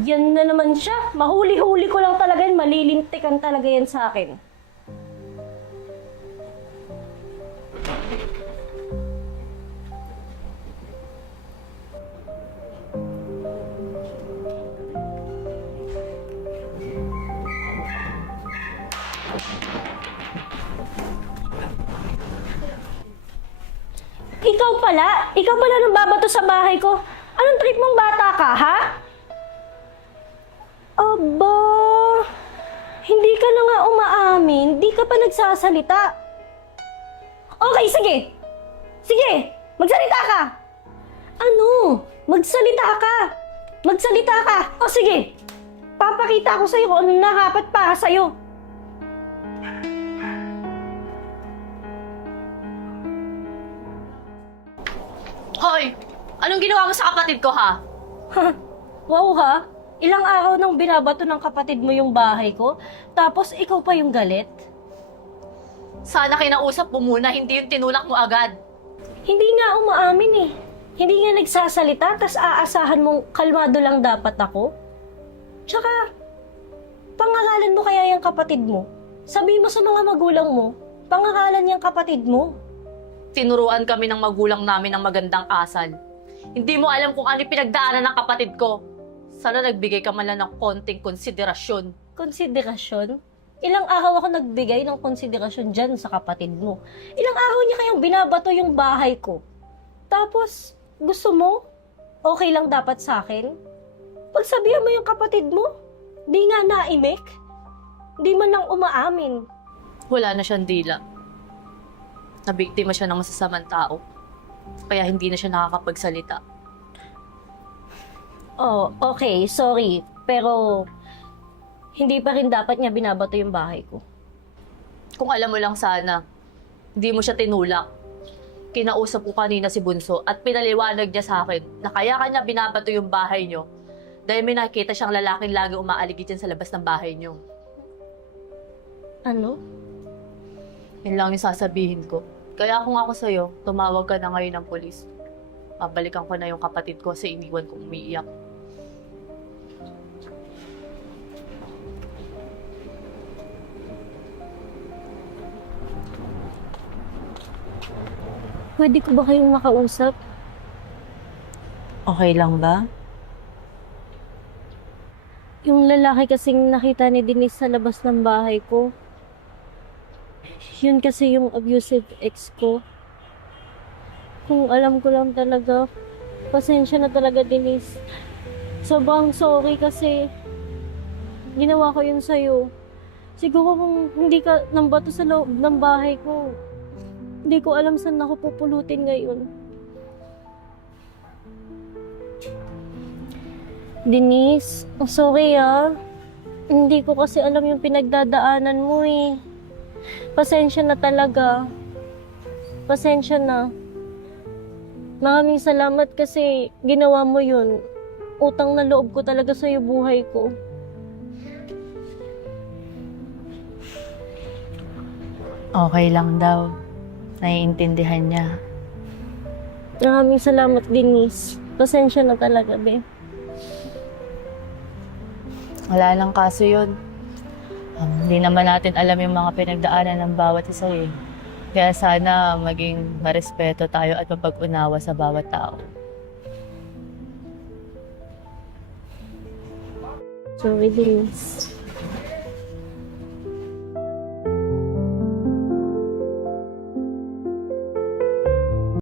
Yan na naman siya. Mahuli-huli ko lang talaga yan. Malilintikan talaga yan sa akin. Ikaw pala? Ikaw pala nang babato sa bahay ko? Anong trip mong bata ka, ha? Aba, hindi ka na nga umaamin, di ka pa nagsasalita. Okay, sige. Sige, magsalita ka. Ano? Magsalita ka. Magsalita ka. O sige, papakita ko sa'yo kung ano nakapat para sa'yo. Hoy! Anong ginawa mo sa kapatid ko, ha? Wow ha? Ilang araw nang binabato ng kapatid mo yung bahay ko, tapos ikaw pa yung galit? Sana kinausap mo muna, hindi yung tinulak mo agad. Hindi nga umaamin eh. Hindi nga nagsasalita, tas aasahan mong kalmado lang dapat ako? Tsaka, pangangalan mo kaya yung kapatid mo? Sabi mo sa mga magulang mo, pangangalan yung kapatid mo. Tinuruan kami ng magulang namin ng magandang asal. Hindi mo alam kung ano yung pinagdaanan ng kapatid ko. Sana nagbigay ka man lang ng konting konsiderasyon. Konsiderasyon? Ilang araw ako nagbigay ng konsiderasyon dyan sa kapatid mo. Ilang araw niya kayang binabato yung bahay ko. Tapos, gusto mo? Okay lang dapat sa akin? Pagsabihan mo yung kapatid mo, di nga naimik. Di man lang umaamin. Wala na siyang dila. Nabiktima siya ng masasamang tao. Kaya hindi na siya nakakapagsalita. Oh, okay, sorry. Pero, hindi pa rin dapat niya binabato yung bahay ko. Kung alam mo lang sana, hindi mo siya tinulak. Kinausap ko kanina si Bunso at pinaliwanag niya sa akin na kaya kanya binabato yung bahay niyo dahil may nakita siyang lalaking lagi umaaligid dyan sa labas ng bahay niyo. Ano? Yun lang yung sasabihin ko. Kaya kung ako sa'yo, tumawag ka na ngayon ng polis. Babalikan ko na yung kapatid ko sa iniwan kong umiiyak. Pwede ko ba kayong makausap? Okay lang ba? Yung lalaki kasing nakita ni Denise sa labas ng bahay ko. Yun kasi yung abusive ex ko. Kung alam ko lang talaga, pasensya na talaga, Denise. Sobrang sorry kasi ginawa ko yun sa'yo. Siguro kung hindi ka nambato sa loob ng bahay ko, hindi ko alam saan ako pupulutin ngayon. Denise, sorry ah. Hindi ko kasi alam yung pinagdadaanan mo eh. Pasensya na talaga. Pasensya na. Maraming salamat kasi ginawa mo yun. Utang na loob ko talaga sa'yo buhay ko. Okay lang daw. Naiintindihan niya. Maraming salamat, Denise. Pasensya na talaga, be. Wala lang kaso yun. Hindi naman natin alam yung mga pinagdaanan ng bawat isa eh. Kaya sana maging marespeto tayo at mapag-unawa sa bawat tao. Sorry, Denise.